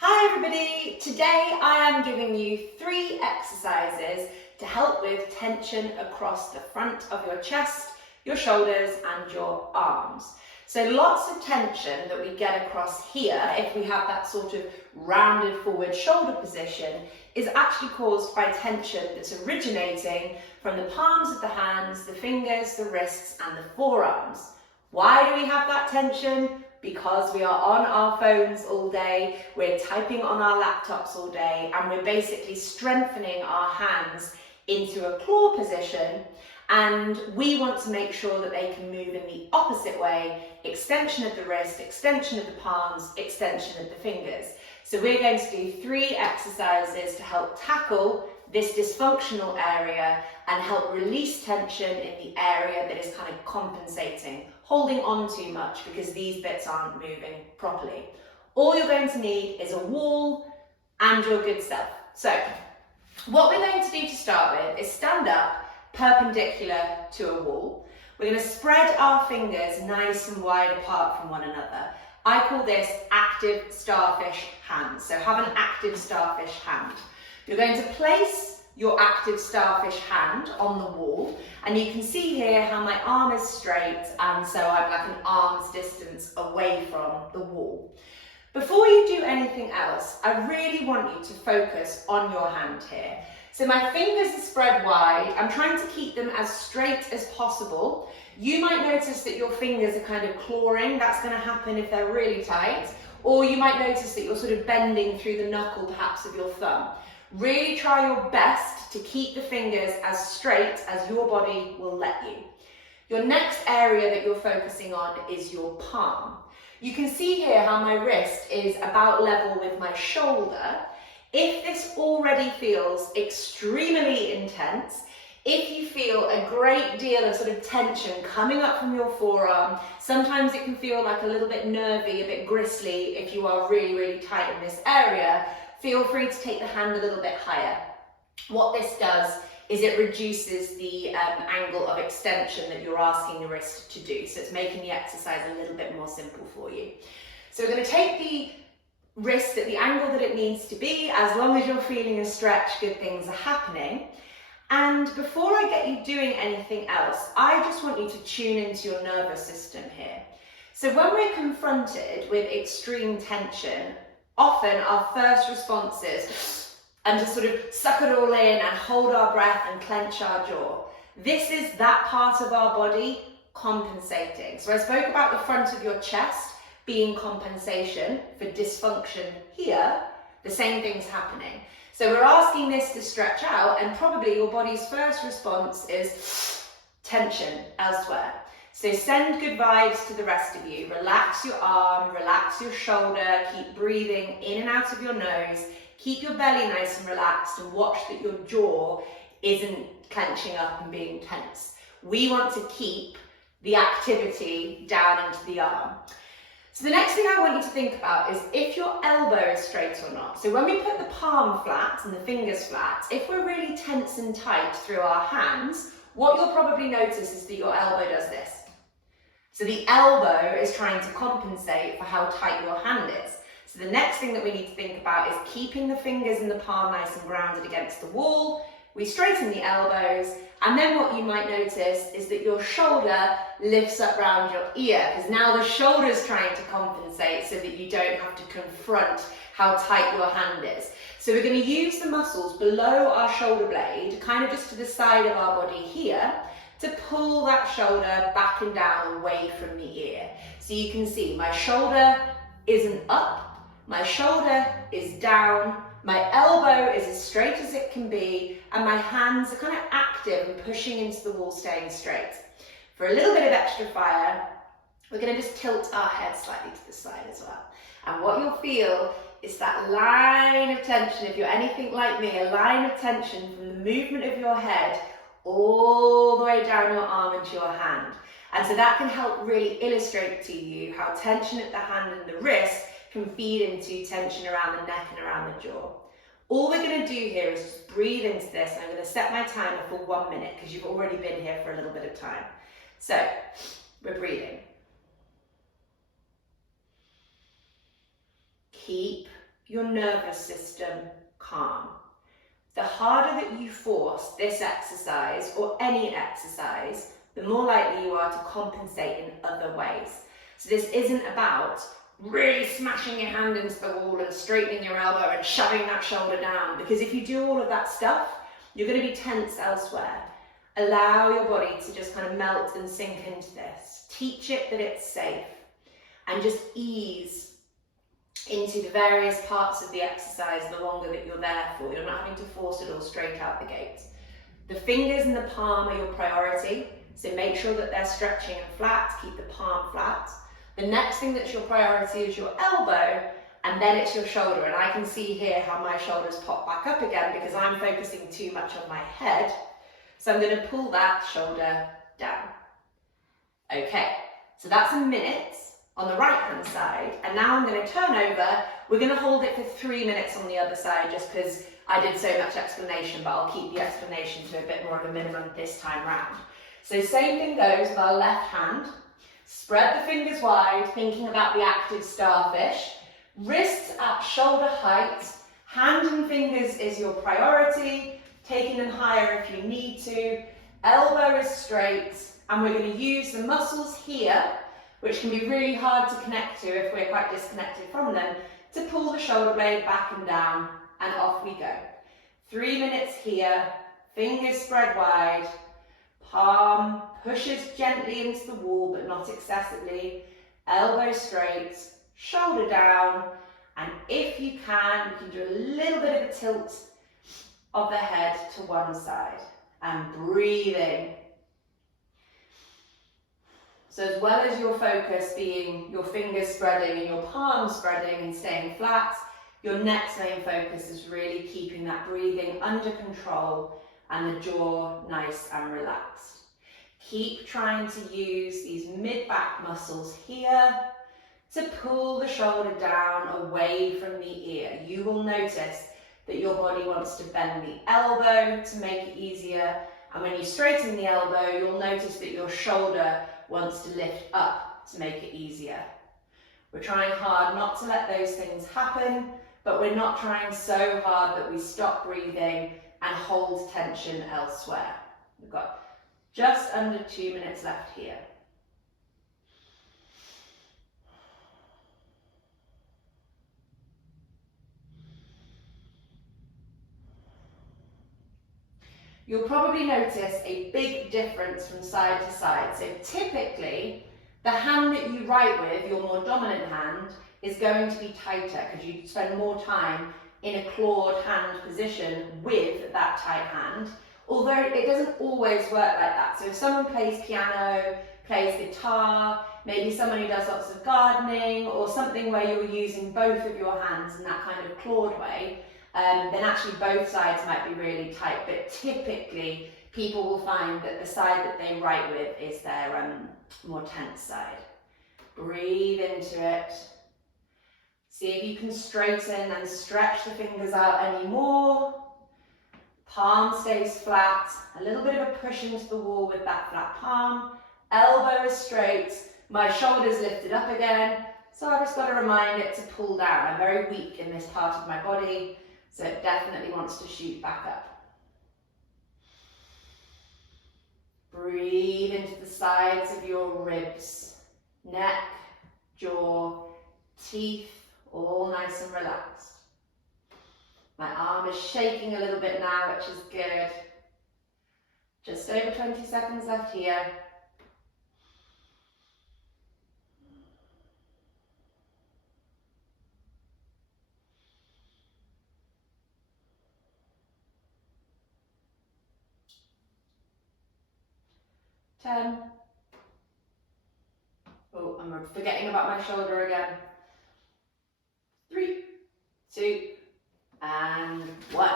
Hi everybody! Today I am giving you 3 exercises to help with tension across the front of your chest, your shoulders and your arms. So lots of tension that we get across here, if we have that sort of rounded forward shoulder position, is actually caused by tension that's originating from the palms of the hands, the fingers, the wrists and the forearms. Why do we have that tension? Because we are on our phones all day, we're typing on our laptops all day, and we're basically strengthening our hands into a claw position, and we want to make sure that they can move in the opposite way, extension of the wrist, extension of the palms, extension of the fingers. So we're going to do 3 exercises to help tackle this dysfunctional area and help release tension in the area that is kind of compensating, holding on too much because these bits aren't moving properly. All you're going to need is a wall and your good self. So what we're going to do to start with is stand up perpendicular to a wall. We're going to spread our fingers nice and wide apart from one another. I call this active starfish hands. So have an active starfish hand. You're going to place your active starfish hand on the wall, and you can see here how my arm is straight, and so I'm like an arm's distance away from the wall. Before you do anything else, I really want you to focus on your hand here. So my fingers are spread wide. I'm trying to keep them as straight as possible. You might notice that your fingers are kind of clawing. That's going to happen if they're really tight. Or you might notice that you're sort of bending through the knuckle perhaps of your thumb. Really try your best to keep the fingers as straight as your body will let you. Your next area that you're focusing on is your palm. You can see here how my wrist is about level with my shoulder. If this already feels extremely intense, if you feel a great deal of sort of tension coming up from your forearm, sometimes it can feel like a little bit nervy, a bit gristly if you are really, really tight in this area, feel free to take the hand a little bit higher. What this does is it reduces the angle of extension that you're asking the wrist to do. So it's making the exercise a little bit more simple for you. So we're going to take the wrist at the angle that it needs to be. As long as you're feeling a stretch, good things are happening. And before I get you doing anything else, I just want you to tune into your nervous system here. So when we're confronted with extreme tension, often our first response is and to sort of suck it all in and hold our breath and clench our jaw. This is that part of our body compensating. So I spoke about the front of your chest being compensation for dysfunction here. The same thing's happening. So we're asking this to stretch out, and probably your body's first response is tension elsewhere. So send good vibes to the rest of you. Relax your arm, relax your shoulder, keep breathing in and out of your nose, keep your belly nice and relaxed, and watch that your jaw isn't clenching up and being tense. We want to keep the activity down into the arm. So the next thing I want you to think about is if your elbow is straight or not. So when we put the palm flat and the fingers flat, if we're really tense and tight through our hands, what you'll probably notice is that your elbow does this. So the elbow is trying to compensate for how tight your hand is. So the next thing that we need to think about is keeping the fingers in the palm nice and grounded against the wall. We straighten the elbows, and then what you might notice is that your shoulder lifts up round your ear, because now the shoulder's trying to compensate so that you don't have to confront how tight your hand is. So we're going to use the muscles below our shoulder blade, kind of just to the side of our body here, to pull that shoulder back and down away from the ear. So you can see my shoulder isn't up, my shoulder is down, my elbow is as straight as it can be, and my hands are kind of active and pushing into the wall, staying straight. For a little bit of extra fire, we're going to just tilt our head slightly to the side as well. And what you'll feel is that line of tension. If you're anything like me, a line of tension from the movement of your head all the way down your arm into your hand. And so that can help really illustrate to you how tension at the hand and the wrist can feed into tension around the neck and around the jaw. All we're going to do here is just breathe into this, and I'm going to set my timer for 1 minute because you've already been here for a little bit of time. So we're breathing. Keep your nervous system calm. The harder that you force this exercise or any exercise, the more likely you are to compensate in other ways. So this isn't about really smashing your hand into the wall and straightening your elbow and shoving that shoulder down, because if you do all of that stuff, you're going to be tense elsewhere. Allow your body to just kind of melt and sink into this. Teach it that it's safe and just ease into the various parts of the exercise the longer that you're there for. You're not having to force it all straight out the gate. The fingers and the palm are your priority, so make sure that they're stretching and flat. Keep the palm flat. The next thing that's your priority is your elbow, and then it's your shoulder. And I can see here how my shoulders pop back up again because I'm focusing too much on my head. So I'm going to pull that shoulder down. Okay, so that's a minute on the right hand side, and now I'm going to turn over. We're going to hold it for 3 minutes on the other side just because I did so much explanation, but I'll keep the explanation to a bit more of a minimum this time round. So same thing goes with our left hand. Spread the fingers wide, thinking about the active starfish. Wrists at shoulder height. Hand and fingers is your priority, taking them higher if you need to. Elbow is straight, and we're going to use the muscles here, which can be really hard to connect to if we're quite disconnected from them, to pull the shoulder blade back and down, and off we go. 3 minutes here, fingers spread wide, palm pushes gently into the wall but not excessively, elbow straight, shoulder down, and if you can do a little bit of a tilt of the head to one side, and breathing. So as well as your focus being your fingers spreading and your palms spreading and staying flat, your next main focus is really keeping that breathing under control and the jaw nice and relaxed. Keep trying to use these mid-back muscles here to pull the shoulder down away from the ear. You will notice that your body wants to bend the elbow to make it easier, and when you straighten the elbow, you'll notice that your shoulder wants to lift up to make it easier. We're trying hard not to let those things happen, but we're not trying so hard that we stop breathing and hold tension elsewhere. We've got just under 2 minutes left here. You'll probably notice a big difference from side to side. So typically, the hand that you write with, your more dominant hand, is going to be tighter because you spend more time in a clawed hand position with that tight hand. Although it doesn't always work like that. So if someone plays piano, plays guitar, maybe someone who does lots of gardening, or something where you're using both of your hands in that kind of clawed way, then actually both sides might be really tight. But typically, people will find that the side that they write with is their more tense side. Breathe into it. See if you can straighten and stretch the fingers out any more. Palm stays flat. A little bit of a push into the wall with that flat palm. Elbow is straight. My shoulders lifted up again. So I've just got to remind it to pull down. I'm very weak in this part of my body, so it definitely wants to shoot back up. Breathe into the sides of your ribs, neck, jaw, teeth, all nice and relaxed. My arm is shaking a little bit now, which is good. Just over 20 seconds left here. Oh, I'm forgetting about my shoulder again. 3, 2, and 1.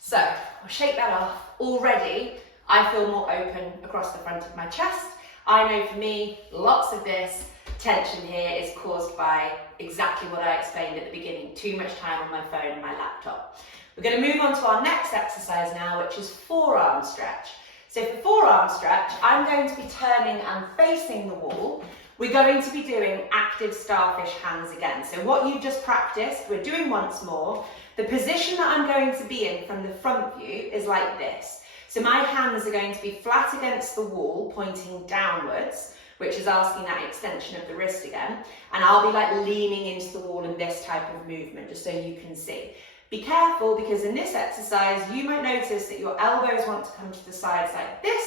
So, I'll shake that off. Already, I feel more open across the front of my chest. I know for me, lots of this tension here is caused by exactly what I explained at the beginning, too much time on my phone and my laptop. We're going to move on to our next exercise now, which is forearm stretch. So for forearm stretch, I'm going to be turning and facing the wall we're going to be doing active starfish hands again. So what you've just practiced, we're doing once more. The position that I'm going to be in from the front view is like this. So my hands are going to be flat against the wall, pointing downwards, which is asking that extension of the wrist again. And I'll be like leaning into the wall in this type of movement, just so you can see. Be careful, because in this exercise, you might notice that your elbows want to come to the sides like this,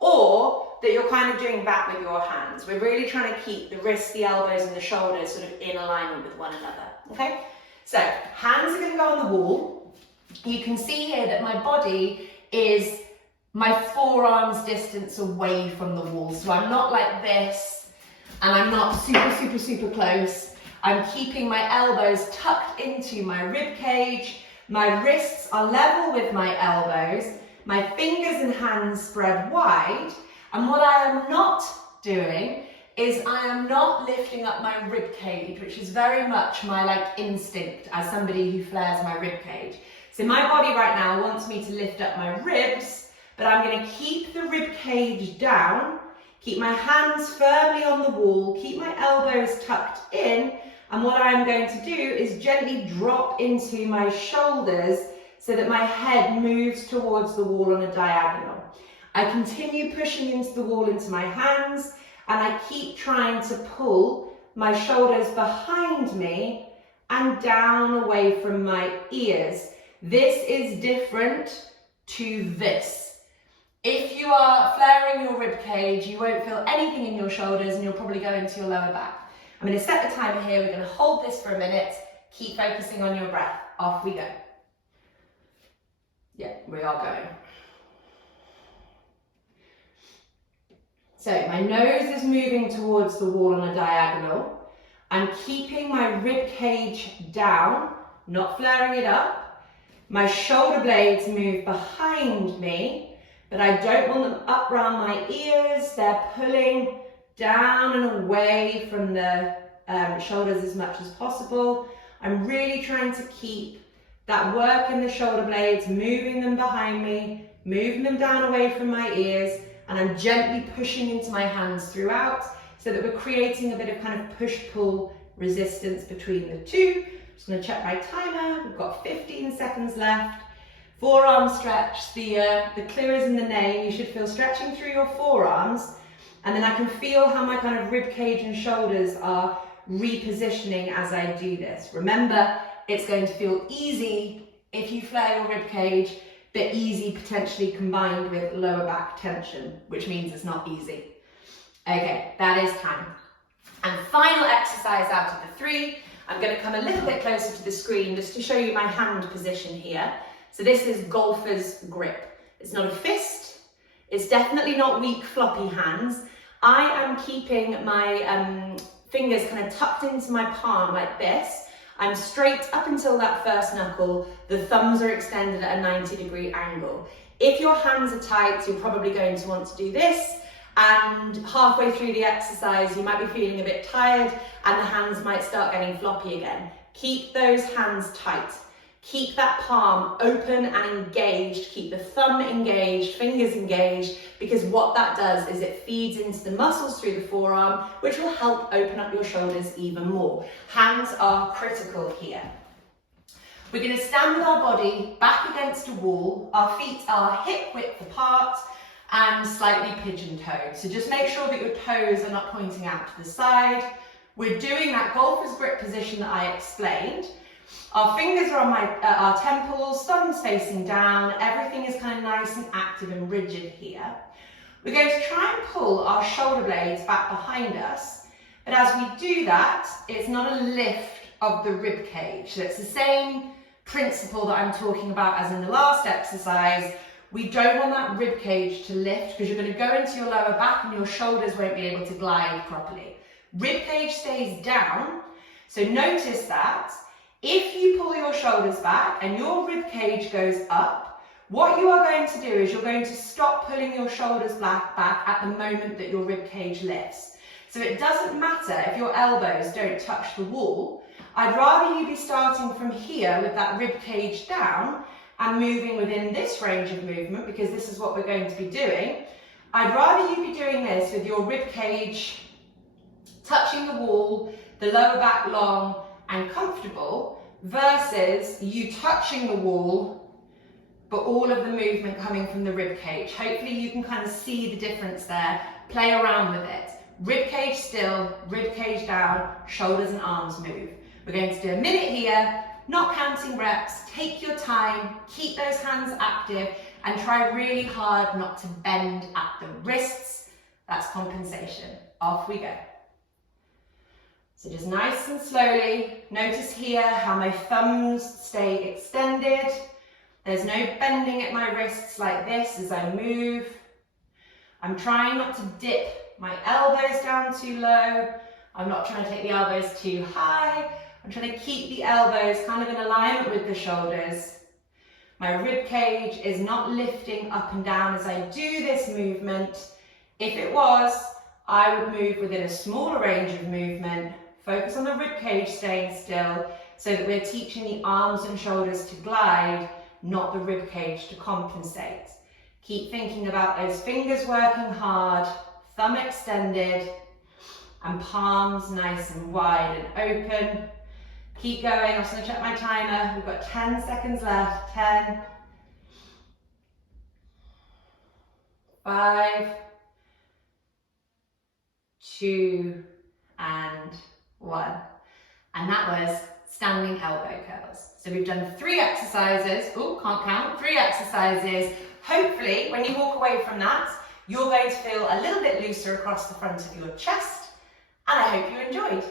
or that you're kind of doing that with your hands. We're really trying to keep the wrists, the elbows, and the shoulders sort of in alignment with one another, okay? So, hands are going to go on the wall. You can see here that my body is my forearms distance away from the wall. So I'm not like this, and I'm not super close. I'm keeping my elbows tucked into my rib cage. My wrists are level with my elbows. My fingers and hands spread wide. And what I am not doing is I am not lifting up my rib cage, which is very much my instinct as somebody who flares my rib cage. So my body right now wants me to lift up my ribs, but I'm going to keep the rib cage down, keep my hands firmly on the wall, keep my elbows tucked in, and what I'm going to do is gently drop into my shoulders so that my head moves towards the wall on a diagonal. I continue pushing into the wall into my hands, and I keep trying to pull my shoulders behind me and down away from my ears. This is different to this. If you are flaring your rib cage, you won't feel anything in your shoulders, and you'll probably go into your lower back. I'm going to set the timer here. We're going to hold this for a minute. Keep focusing on your breath. Off we go. Yeah, we are going. So my nose is moving towards the wall on a diagonal. I'm keeping my rib cage down, not flaring it up. My shoulder blades move behind me, but I don't want them up around my ears. They're pulling down and away from the shoulders as much as possible. I'm really trying to keep that work in the shoulder blades, moving them behind me, moving them down away from my ears, and I'm gently pushing into my hands throughout so that we're creating a bit of kind of push-pull resistance between the two. Just going to check my timer. We've got 15 seconds left. Forearm stretch. The clue is in the name. You should feel stretching through your forearms, and then I can feel how my kind of rib cage and shoulders are repositioning as I do this. Remember, it's going to feel easy if you flare your rib cage, but easy potentially combined with lower back tension, which means it's not easy. Okay, that is time. And final exercise out of the three. I'm going to come a little bit closer to the screen just to show you my hand position here. So this is golfer's grip. It's not a fist. It's definitely not weak, floppy hands. I am keeping my fingers kind of tucked into my palm like this. I'm straight up until that first knuckle. The thumbs are extended at a 90-degree angle. If your hands are tight, you're probably going to want to do this. And halfway through the exercise, you might be feeling a bit tired and the hands might start getting floppy again. Keep those hands tight. Keep that palm open and engaged. Keep the thumb engaged, fingers engaged, because what that does is it feeds into the muscles through the forearm, which will help open up your shoulders even more. Hands are critical here. We're going to stand with our body back against a wall. Our feet are hip width apart and slightly pigeon-toed. So just make sure that your toes are not pointing out to the side. We're doing that golfer's grip position that I explained. Our fingers are on our temples, thumbs facing down. Everything is kind of nice and active and rigid here. We're going to try and pull our shoulder blades back behind us. But as we do that, it's not a lift of the rib cage. So it's the same principle that I'm talking about as in the last exercise. We don't want that rib cage to lift because you're going to go into your lower back and your shoulders won't be able to glide properly. Rib cage stays down. So notice that. If you pull your shoulders back and your rib cage goes up, what you are going to do is you're going to stop pulling your shoulders back at the moment that your rib cage lifts. So it doesn't matter if your elbows don't touch the wall. I'd rather you be starting from here with that rib cage down and moving within this range of movement, because this is what we're going to be doing. I'd rather you be doing this with your rib cage touching the wall, the lower back long and comfortable, versus you touching the wall, but all of the movement coming from the rib cage. Hopefully you can kind of see the difference there. Play around with it. Rib cage still, rib cage down, shoulders and arms move. We're going to do a minute here, not counting reps. Take your time, keep those hands active, and try really hard not to bend at the wrists. That's compensation. Off we go. So just nice and slowly, notice here how my thumbs stay extended. There's no bending at my wrists like this as I move. I'm trying not to dip my elbows down too low. I'm not trying to take the elbows too high. I'm trying to keep the elbows kind of in alignment with the shoulders. My rib cage is not lifting up and down as I do this movement. If it was, I would move within a smaller range of movement. Focus on the rib cage staying still so that we're teaching the arms and shoulders to glide, not the rib cage to compensate. Keep thinking about those fingers working hard, thumb extended, and palms nice and wide and open. Keep going. I'm just going to check my timer. We've got 10 seconds left. 10, 5, 2, and 1. And that was standing elbow curls. So we've done 3 exercises. Oh, can't count. 3 exercises. Hopefully, when you walk away from that, you're going to feel a little bit looser across the front of your chest. And I hope you enjoyed.